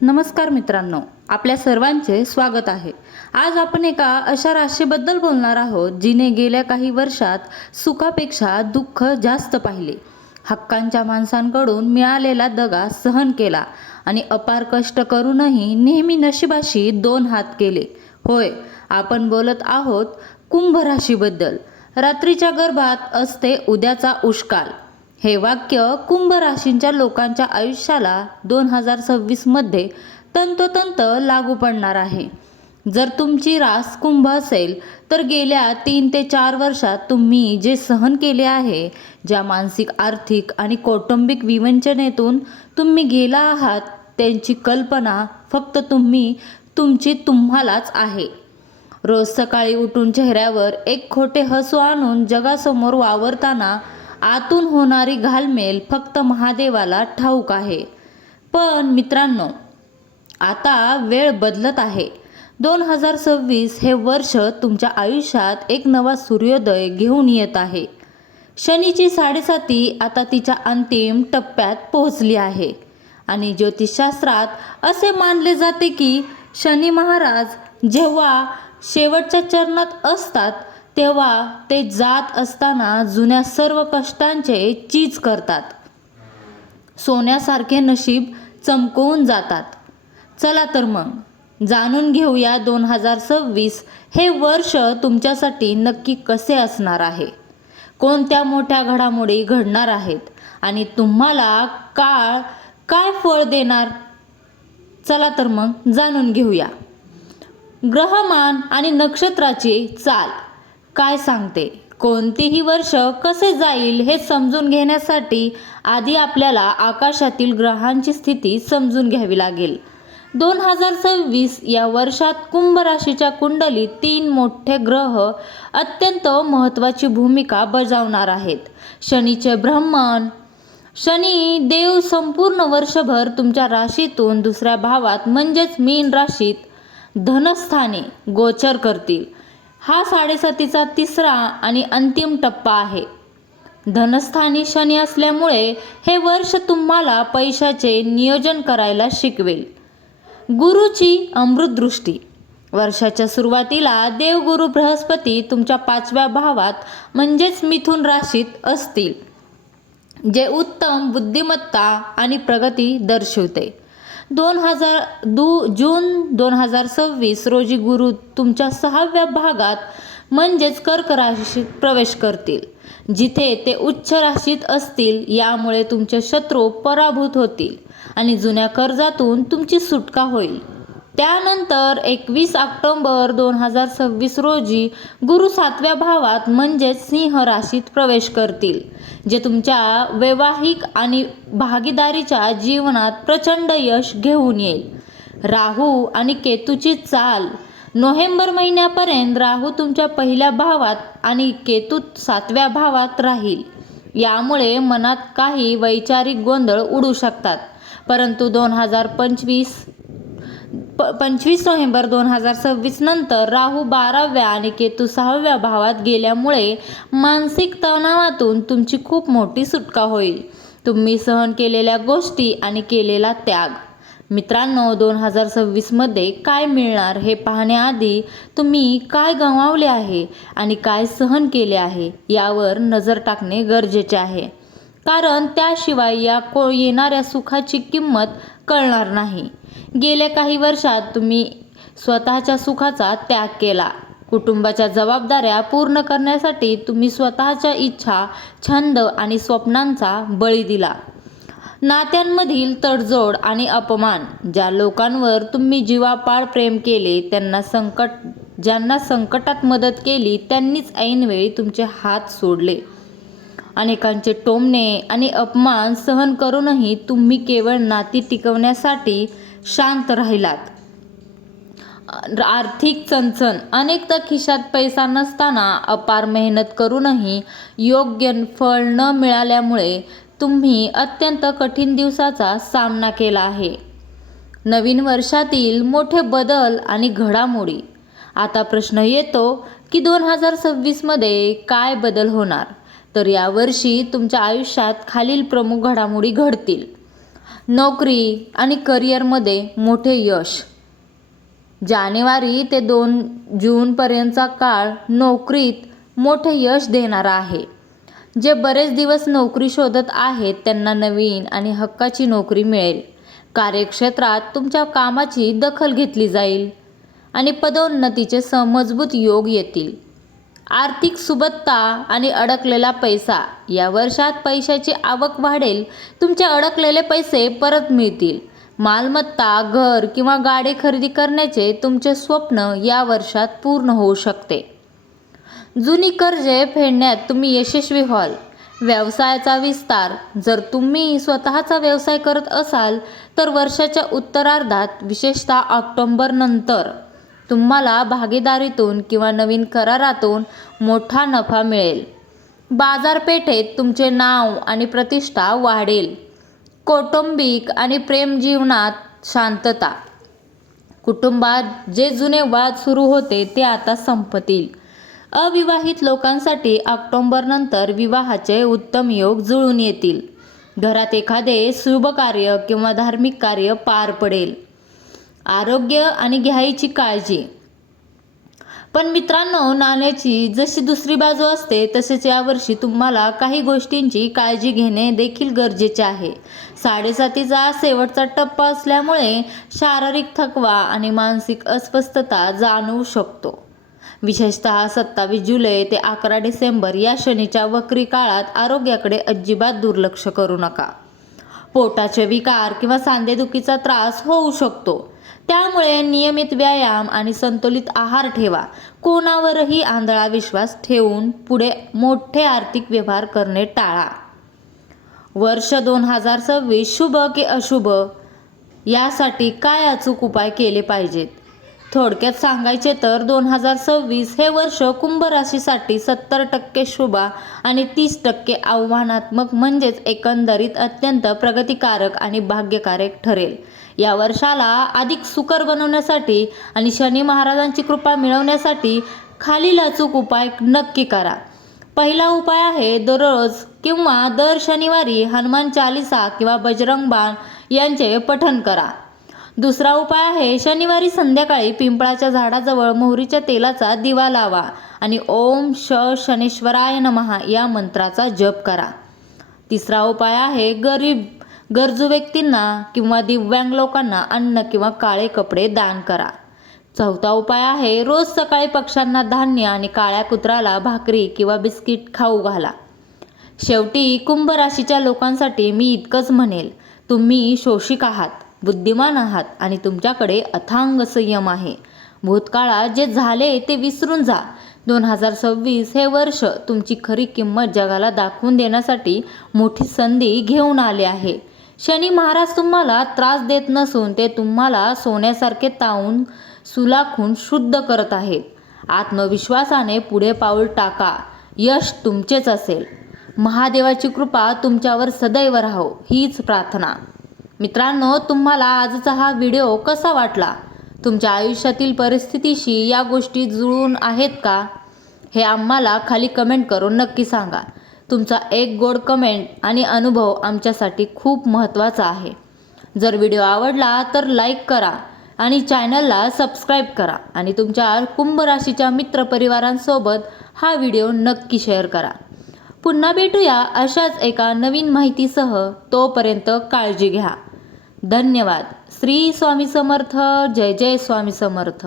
नमस्कार मित्रांनो, आपल्या सर्वांचे स्वागत आहे। आज आपण एका अशा राशीबद्दल बोलणार आहोत जिने गेल्या काही वर्षात सुखापेक्षा दुःख जास्त पाहिले, हक्कांच्या माणसांकडून मिळालेला दगा सहन केला आणि अपार कष्ट करूनही नेहमी नशिबाशी दोन हात केले। होय, आपण बोलत आहोत कुंभ राशीबद्दल। रात्रीच्या गर्भात असते उद्याचा उष्काल, हे वाक्य कुंभ राशींच्या लोकांच्या आयुष्याला 2026 मध्ये तंतोतंत लागू पडणार आहे। जर तुमची रास कुंभ असेल तर गेल्या 3 ते 4 वर्षात तुम्ही जे सहन केले आहे, ज्या मानसिक, आर्थिक आणि कौटुंबिक विवंचनेतून तुम्ही गेला आहात, त्यांची कल्पना फक्त तुम्हालाच आहे। रोज सकाळी उठून चेहऱ्यावर एक खोटे हसू आणून जगासमोर वावरताना आतून होणारी घालमेल फक्त महादेवाला ठाऊक आहे। पण मित्रांनो, आता वेळ बदलत आहे। 2026 हे वर्ष तुमच्या आयुष्यात एक नवा सूर्योदय घेऊन येत आहे। शनीची 7.5 आता तिच्या अंतिम टप्प्यात पोहोचली आहे आणि ज्योतिषशास्त्रात असे मानले जाते की शनी महाराज जेव्हा शेवटच्या चरणात असतात तेव्हा ते जात असताना जुन्या सर्व कष्टांचे चीज करतात, सोन्यासारखे नशीब चमकवून जातात। चला तर मग जाणून घेऊया 2026 हे वर्ष तुमच्यासाठी नक्की कसे असणार आहे, कोणत्या मोठ्या घडामोडी घडणार आहेत आणि तुम्हाला काळ काय फळ देणार। चला तर मग जाणून घेऊया। ग्रहमान आणि नक्षत्राची चाल काय सांगते, कोणतीही वर्ष कसे जाईल हे समजून घेण्यासाठी आधी आपल्याला आकाशातील ग्रहांची स्थिती समजून घ्यावी लागेल। 2026 या वर्षात कुंभ राशीच्या कुंडलीत 3 मोठे ग्रह अत्यंत महत्त्वाची भूमिका बजावणार आहेत। शनीचे भ्रमण, शनी देव संपूर्ण वर्षभर तुमच्या राशीतून दुसऱ्या भावात म्हणजेच मीन राशीत धनस्थानी गोचर करतील। हा 7.5चा तिसरा आणि अंतिम टप्पा आहे। धनस्थानी शनी असल्यामुळे हे वर्ष तुम्हाला पैशाचे नियोजन करायला शिकवेल। गुरुची अमृतदृष्टी, वर्षाच्या सुरुवातीला देवगुरु बृहस्पती तुमच्या 5व्या भावात म्हणजेच मिथुन राशीत असतील, जे उत्तम बुद्धिमत्ता आणि प्रगती दर्शवते। जून 2026 रोजी गुरु तुमच्या 6व्या भागात म्हणजेच कर्क राशीत प्रवेश करतील, जिथे ते उच्च राशीत असतील। यामुळे तुमचे शत्रू पराभूत होतील आणि जुन्या कर्जातून तुमची सुटका होईल। त्यानंतर 21 ऑक्टोबर 2026 रोजी गुरु 7व्या भावात म्हणजेच सिंह राशीत प्रवेश करतील, जे तुमच्या वैवाहिक आणि भागीदारीच्या जीवनात प्रचंड यश घेऊन येईल। राहू आणि केतूची चाल, नोव्हेंबर महिन्यापर्यंत राहू तुमच्या 1ल्या भावात आणि केतू 7व्या भावात राहील। यामुळे मनात काही वैचारिक गोंधळ उडू शकतात, परंतु 25 नोव्हेंबर 2026 नंतर राहू 12व्या आणि केतू 6व्या भावात गेल्यामुळे मानसिक तणावातून तुमची खूप मोठी सुटका होईल। तुम्ही सहन केलेल्या गोष्टी आणि केलेला त्याग। मित्रांनो, 2026 मध्ये काय मिळणार हे पाहण्याआधी तुम्ही काय गमावले आहे आणि काय सहन केले आहे यावर नजर टाकणे गरजेचे आहे, कारण त्याशिवाय येणाऱ्या सुखाची किंमत कळणार नाही। गेल्या काही वर्षात तुम्ही स्वतःच्या सुखाचा त्याग केला, कुटुंबाच्या जबाबदाऱ्या पूर्ण करण्यासाठी तुम्ही स्वतःच्या इच्छा, छंद आणि स्वप्नांचा बळी दिला। नात्यांमधील तडजोड आणि अपमान, ज्या लोकांवर तुम्ही जीवापाड प्रेम केले, ज्यांना संकटात मदत केली, त्यांनीच ऐनवेळी तुमचे हात सोडले। अनेकांचे टोमणे आणि अपमान सहन करूनही तुम्ही केवळ नाती टिकवण्यासाठी शांत राहिलात। आर्थिक चणचण, अनेकदा खिशात पैसा नसताना अपार मेहनत करूनही योग्य फळ न मिळाल्यामुळे तुम्ही अत्यंत कठीण दिवसाचा सामना केला आहे। नवीन वर्षातील मोठे बदल आणि घडामोडी। आता प्रश्न येतो की 2026 मध्ये काय बदल होणार, तर यावर्षी तुमच्या आयुष्यात खालील प्रमुख घडामोडी घडतील। नोकरी आणि करिअरमध्ये मोठे यश. जानेवारी ते 2 जूनपर्यंतचा काळ नोकरीत मोठे यश देणारा आहे. जे बरेच दिवस नोकरी शोधत आहेत त्यांना नवीन आणि हक्काची नोकरी मिळेल. कार्यक्षेत्रात तुमच्या कामाची दखल घेतली जाईल आणि पदोन्नतीचे मजबूत योग येतील. आर्थिक सुबत्ता आणि अडकलेला पैसा. या वर्षात पैशाची आवक वाढेल. तुमचे अडकलेले पैसे परत मिळतील. मालमत्ता, घर किंवा गाडी खरेदी करण्याचे तुमचे स्वप्न या वर्षात पूर्ण होऊ शकते. जुनी कर्जे फेडण्यात तुम्ही यशस्वी व्हाल. व्यवसायाचा विस्तार. जर तुम्ही स्वतःचा व्यवसाय करत असाल तर वर्षाच्या उत्तरार्धात, विशेषतः ऑक्टोबर नंतर, तुम्हाला भागीदारीतून किंवा नवीन करारातून मोठा नफा मिळेल. बाजारपेठेत तुमचे नाव आणि प्रतिष्ठा वाढेल. कौटुंबिक आणि प्रेम जीवनात शांतता. कुटुंबात जे जुने वाद सुरू होते ते आता संपतील. अविवाहित लोकांसाठी ऑक्टोबर नंतर विवाहाचे उत्तम योग जुळून येतील. घरात एखादे शुभ कार्य किंवा धार्मिक कार्य पार पडेल. आरोग्य आणि घ्यायची काळजी. पण मित्रांनो, नाण्याची जशी दुसरी बाजू असते तसेच यावर्षी तुम्हाला काही गोष्टींची काळजी घेणे देखील गरजेचे आहे. 7.5चा शेवटचा टप्पा असल्यामुळे शारीरिक थकवा आणि मानसिक अस्वस्थता जाणवू शकतो. विशेषतः 27 जुलै ते 11 डिसेंबर या शनीच्या वक्री काळात आरोग्याकडे अजिबात दुर्लक्ष करू नका. पोटाचे विकार किंवा सांधेदुखीचा त्रास होऊ शकतो. त्यामुळे नियमित व्यायाम आणि संतुलित आहार ठेवा. कोणावरही आंधळा विश्वास ठेवून पुढे मोठे आर्थिक व्यवहार करणे टाळा. वर्ष 2026 शुभ की अशुभ यासाठी काय अचूक उपाय केले पाहिजेत? थोडक्यात सांगायचे तर 2026 हे वर्ष कुंभ राशीसाठी 70% शुभ आणि 30% आव्हानात्मक, म्हणजेच एकंदरीत अत्यंत प्रगतिकारक आणि भाग्यकारक ठरेल. या वर्षाला अधिक सुकर बनवण्यासाठी आणि शनी महाराजांची कृपा मिळवण्यासाठी खालील अचूक उपाय नक्की करा. पहिला उपाय आहे, दररोज किंवा दर शनिवारी हनुमान चालीसा किंवा बजरंग बाण यांचे पठण करा. दुसरा उपाय आहे, शनिवारी संध्याकाळी पिंपळाच्या झाडाजवळ मोहरीच्या तेलाचा दिवा लावा आणि ओम शनेश्वराय नमः या मंत्राचा जप करा. तिसरा उपाय आहे, गरजू व्यक्तींना किंवा दिव्यांग लोकांना अन्न किंवा काळे कपडे दान करा. चौथा उपाय आहे, रोज सकाळी पक्ष्यांना धान्य आणि काळ्या कुत्राला भाकरी किंवा बिस्किट खाऊ घाला. शेवटी कुंभ राशीच्या लोकांसाठी मी इतकंच म्हणेल, तुम्ही शोषिक आहात, बुद्धिमान आहात आणि तुमच्याकडे अथांग संयम आहे. भूतकाळात जे झाले ते विसरून जा. 2026 हे वर्ष तुमची खरी किंमत जगाला दाखवून देण्यासाठी मोठी संधी घेऊन आले आहे. शनी महाराज तुम्हाला त्रास देत नसून ते तुम्हाला सोन्यासारखे तावून सुलाखून शुद्ध करत आहेत. आत्मविश्वासाने पुढे पाऊल टाका. यश तुमचेच असेल. महादेवाची कृपा तुमच्यावर सदैव राहो हीच प्रार्थना. मित्रांनो, तुम्हाला आजचा हा व्हिडिओ कसा वाटला? तुमच्या आयुष्यातील परिस्थितीशी या गोष्टी जुळून आहेत का? हे आम्हाला खाली कमेंट करून नक्की सांगा. तुमचा एक गोड कमेंट आणि अनुभव आमच्यासाठी खूप महत्त्वाचा आहे. जर व्हिडिओ आवडला तर लाईक करा आणि चॅनलला सबस्क्राईब करा आणि तुमच्या कुंभ राशीच्या मित्रपरिवारांसोबत हा व्हिडिओ नक्की शेअर करा. पुन्हा भेटूया अशाच एका नवीन माहितीसह. तोपर्यंत काळजी घ्या. धन्यवाद. श्री स्वामी समर्थ. जय जय स्वामी समर्थ.